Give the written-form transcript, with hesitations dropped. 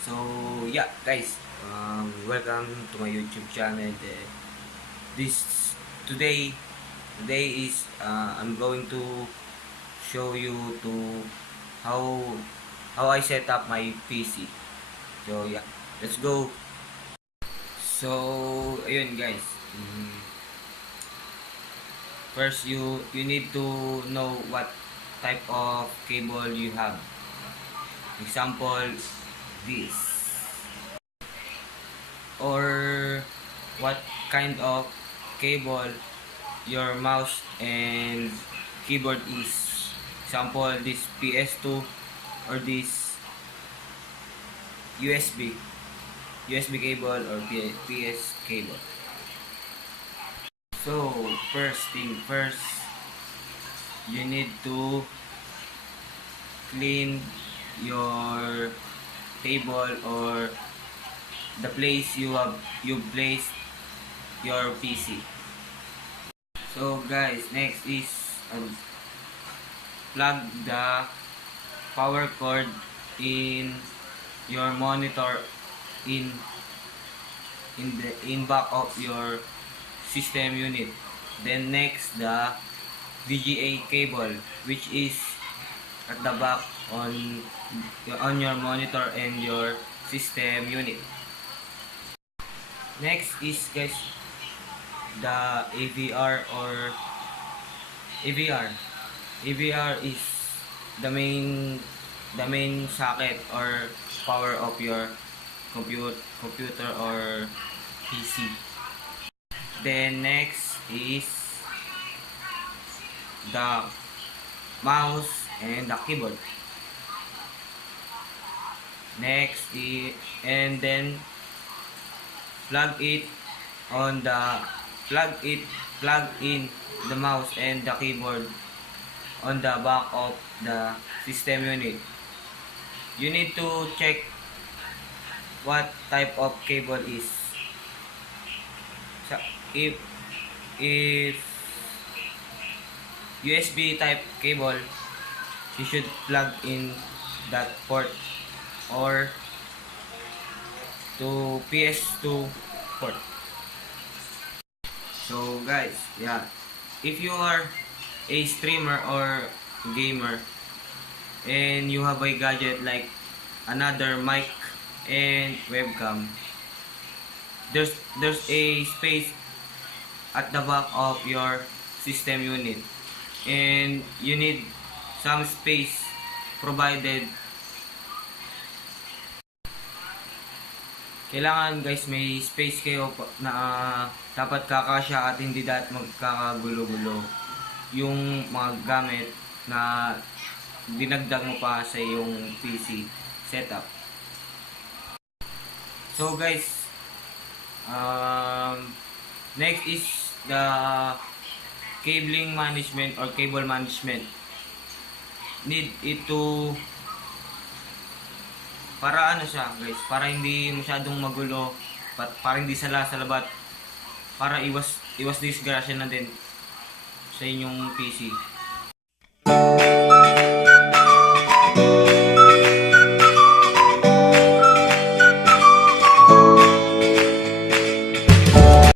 So yeah guys, welcome to my YouTube channel. This today is I'm going to show you to how I set up my PC. So yeah, let's go. So ayun guys, first you need to know what type of cable you have. Example, this, or what kind of cable your mouse and keyboard is. Example, this PS2 or this USB cable or PS cable. So first thing first, you need to clean your table or the place you placed your PC. So guys, next is plug the power cord in your monitor in back of your system unit. Then next, the VGA cable, which is at the back on your monitor and your system unit. Next is guys, the AVR or AVR. AVR is the main socket or power of your computer or PC. Then next is the mouse and the keyboard. Next is, and then plug in the mouse and the keyboard on the back of the system unit. You need to check what type of cable is. So if USB type cable, you should plug in that port or to PS2 port. So guys, yeah, if you are a streamer or gamer and you have a gadget like another mic and webcam, there's a space at the back of your system unit, and you need some space provided. Kailangan guys, may space kayo na dapat kakasya at hindi dapat magkakagulo-gulo yung mga gamit na dinagdag mo pa sa yung PC setup. So guys, next is the cabling management or cable management. Need ito para ano siya guys, para hindi masyadong magulo, para hindi salabat, para iwas disgrasya na din sa inyong PC.